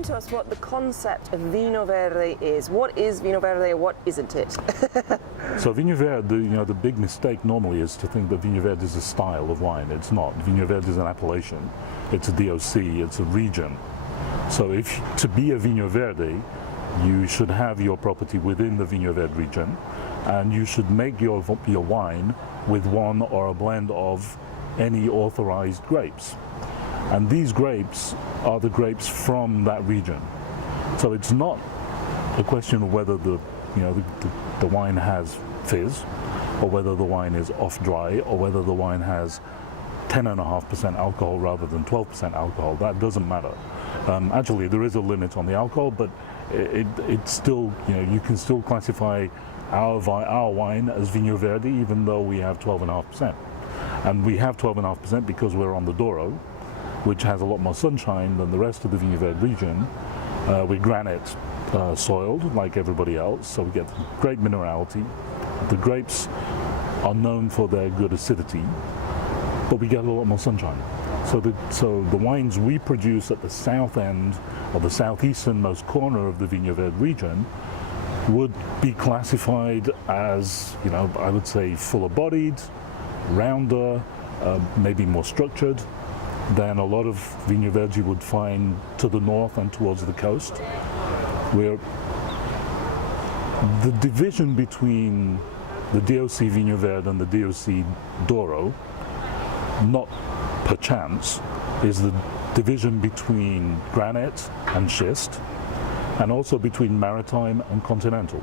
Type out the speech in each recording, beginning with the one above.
explain to us what the concept of Vinho Verde is. What is Vinho Verde, what isn't it? So Vinho Verde, the big mistake normally is to think that Vinho Verde is a style of wine. It's not. Vinho Verde is an appellation. It's a DOC. It's a region. So to be a Vinho Verde, you should have your property within the Vinho Verde region, and you should make your wine with one or a blend of any authorized grapes. And these grapes are the grapes from that region. So it's not a question of whether the wine has fizz, or whether the wine is off dry, or whether the wine has 10.5% alcohol rather than 12% alcohol. That doesn't matter. Actually, there is a limit on the alcohol, but it's still, you can still classify our wine as Vinho Verde, even though we have 12.5%. And we have 12.5% because we're on the Douro, which has a lot more sunshine than the rest of the Vinho Verde region. We're granite soiled like everybody else, so we get great minerality. The grapes are known for their good acidity, but we get a lot more sunshine. So the wines we produce at the south end, or the southeasternmost corner of the Vinho Verde region, would be classified as, I would say, fuller-bodied, rounder, maybe more structured than a lot of Vinho Verde you would find to the north and towards the coast. Where the division between the DOC Vinho Verde and the DOC Douro, not perchance, is the division between granite and schist, and also between maritime and continental.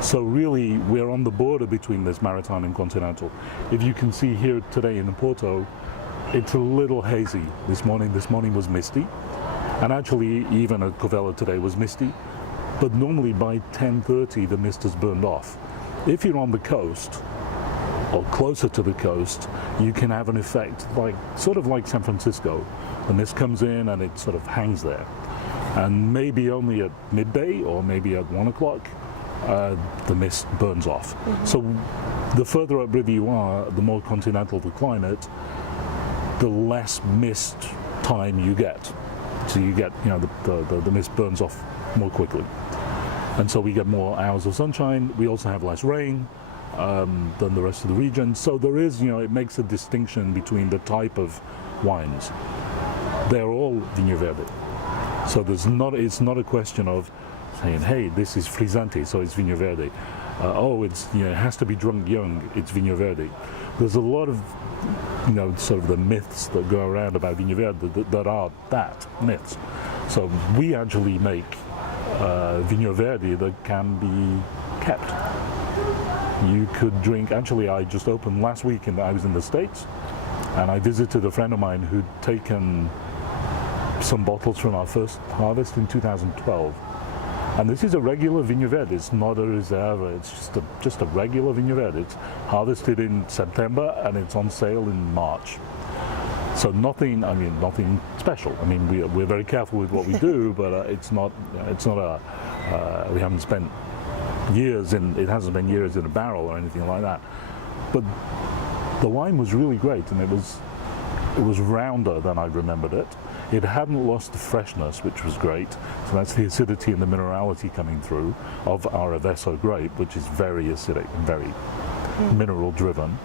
So really, we're on the border between this maritime and continental. If you can see here today in Porto, it's a little hazy this morning. This morning was misty, and actually even at Covella today was misty, but normally by 10:30 the mist has burned off. If you're on the coast, or closer to the coast, you can have an effect sort of like San Francisco. The mist comes in and it sort of hangs there. And maybe only at midday or maybe at 1 o'clock, the mist burns off. Mm-hmm. So the further upriver you are, the more continental the climate, the less mist time you get. So you get, the mist burns off more quickly. And so we get more hours of sunshine. We also have less rain than the rest of the region. So there is, it makes a distinction between the type of wines. They're all Vinho Verde. So it's not a question of saying, hey, this is frizzante, so it's Vinho Verde. It has to be drunk young, it's Vinho Verde. There's a lot of, sort of the myths that go around about Vinho Verde that are myths. So we actually make Vinho Verde that can be kept. You could drink, actually I just opened last week, I was in the States, and I visited a friend of mine who'd taken some bottles from our first harvest in 2012. And this is a regular Vinho Verde. It's not a Reserva. It's just a regular Vinho Verde. It's harvested in September and it's on sale in March. So nothing special. We're very careful with what we do, but it's not we haven't spent it hasn't been years in a barrel or anything like that. But the wine was really great, and it was rounder than I remembered it. It hadn't lost the freshness, which was great. So that's the acidity and the minerality coming through of our Avesso grape, which is very acidic and very mineral driven.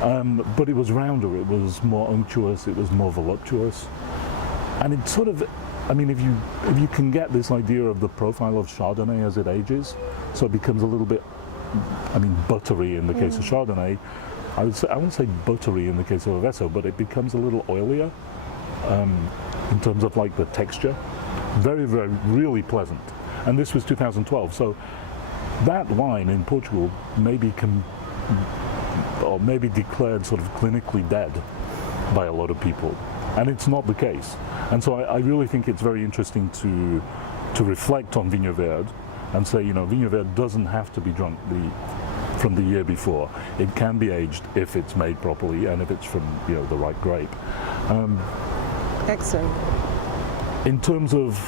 But it was rounder, it was more unctuous, it was more voluptuous. And it sort of, if you can get this idea of the profile of Chardonnay as it ages, so it becomes a little bit, buttery in the case of Chardonnay. I wouldn't say buttery in the case of Avesso, but it becomes a little oilier. In terms of the texture, very, very, really pleasant. And this was 2012, so that wine in Portugal maybe declared sort of clinically dead by a lot of people, and it's not the case. And so I really think it's very interesting to reflect on Vinho Verde and say, Vinho Verde doesn't have to be drunk from the year before. It can be aged if it's made properly and if it's from the right grape. Excellent. In terms of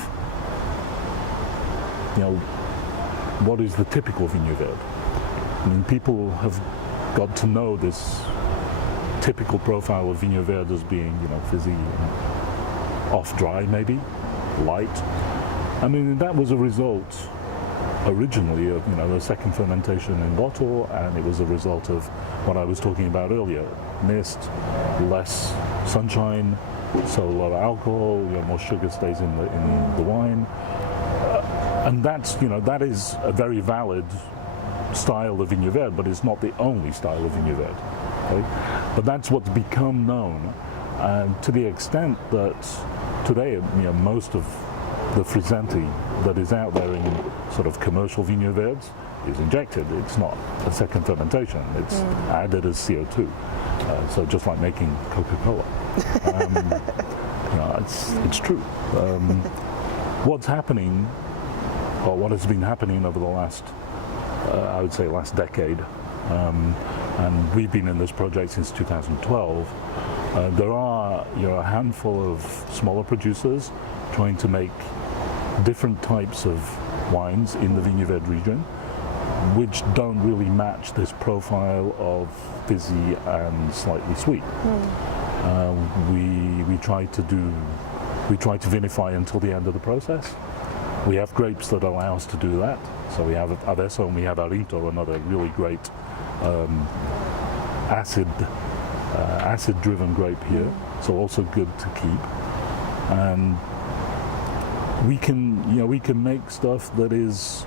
what is the typical Vinho Verde? People have got to know this typical profile of Vinho Verde as being fizzy, off dry maybe, light. I mean, that was a result originally of the second fermentation in bottle, and it was a result of what I was talking about earlier: mist, less sunshine, so a lot of alcohol, more sugar stays in the wine, and that is a very valid style of Vinho Verde, but it's not the only style of Vinho Verde. Right? But that's what's become known, to the extent that today, most of the frizzante that is out there in sort of commercial Vinho Verdes is injected. It's not a second fermentation. It's added as CO2. So just like making Coca-Cola. It's true. What's happening, or what has been happening over the last, I would say, last decade, and we've been in this project since 2012. There are a handful of smaller producers trying to make different types of wines in the Vinho Verde region, which don't really match this profile of fizzy and slightly sweet. We try to vinify until the end of the process. We have grapes that allow us to do that. So we have Avesso and we have Arinto, another really great acid-driven grape here. So also good to keep. And we can make stuff that is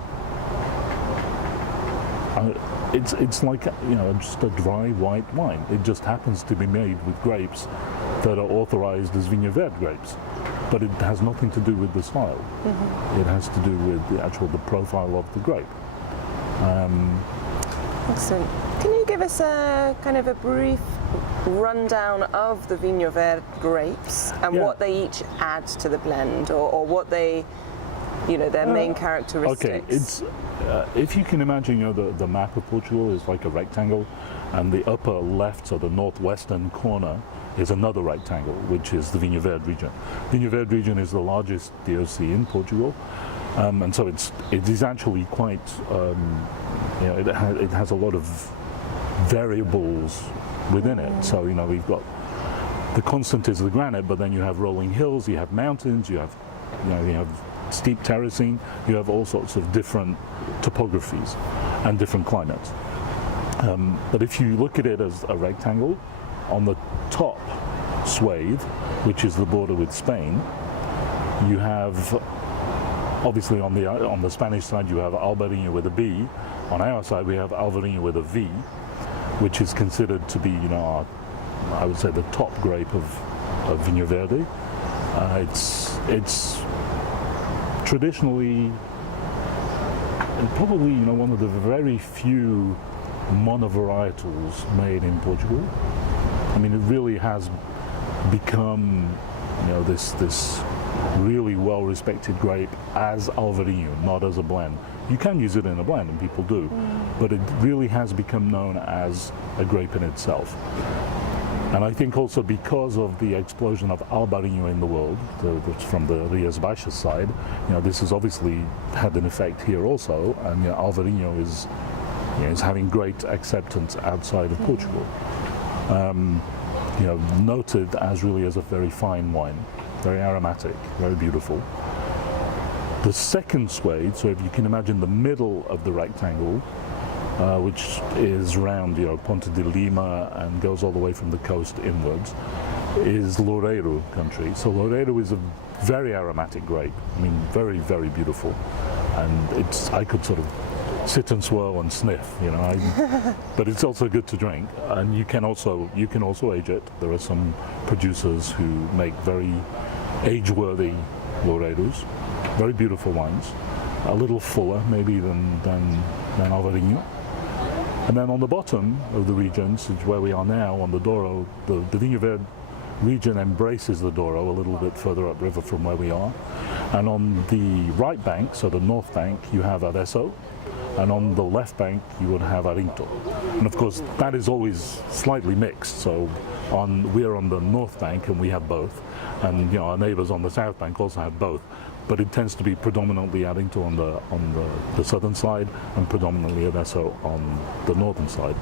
it's like just a dry white wine. It just happens to be made with grapes that are authorized as Vinho Verde grapes, but it has nothing to do with the style. It has to do with the profile of the grape. Excellent. Can you give us a kind of a brief rundown of the Vinho Verde grapes and what they each add to the blend, or what they, their main characteristics? Okay, it's if you can imagine, the map of Portugal is like a rectangle, and the upper left, so the northwestern corner, is another rectangle, which is the Vinho Verde region. Vinho Verde region is the largest DOC in Portugal, and so it is actually quite, it has a lot of variables within it. So we've got the constant is the granite, but then you have rolling hills, you have mountains, you have steep terracing, you have all sorts of different topographies and different climates. But if you look at it as a rectangle, on the top swathe, which is the border with Spain, you have, obviously on the Spanish side you have Alvarinho with a B. On our side we have Alvarinho with a V, which is considered to be, I would say, the top grape of Vinho Verde. It's traditionally probably one of the very few monovarietals made in Portugal. I mean, it really has become this really well-respected grape as Alvarinho, not as a blend. You can use it in a blend, and people do, but it really has become known as a grape in itself. And I think also because of the explosion of Alvarinho in the world, from the Rias Baixas side, this has obviously had an effect here also, and Alvarinho is having great acceptance outside of Portugal. Noted as a very fine wine, very aromatic, very beautiful. The second swathe, so if you can imagine the middle of the rectangle, which is around Ponte de Lima and goes all the way from the coast inwards, is Loureiro country. So Loureiro is a very aromatic grape. I mean, very, very beautiful, and I could sort of sit and swirl and sniff, but it's also good to drink, and you can also age it. There are some producers who make very age-worthy Loureiros, very beautiful wines, a little fuller maybe than Alvarinho. And then on the bottom of the regions, which is where we are now on the Douro, the Vinho Verde region embraces the Douro a little bit further upriver from where we are. And on the right bank, so the north bank, you have Avesso, and on the left bank you would have Arinto. And of course that is always slightly mixed, so we're on the north bank and we have both, and our neighbours on the south bank also have both, but it tends to be predominantly Arinto on the southern side and predominantly Avesso on the northern side.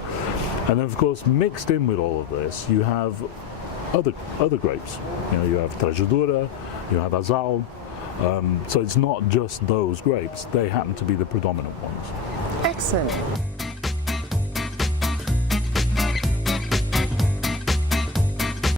And then of course mixed in with all of this you have other grapes. You have Trajadura, you have Azal, So it's not just those grapes, they happen to be the predominant ones. Excellent.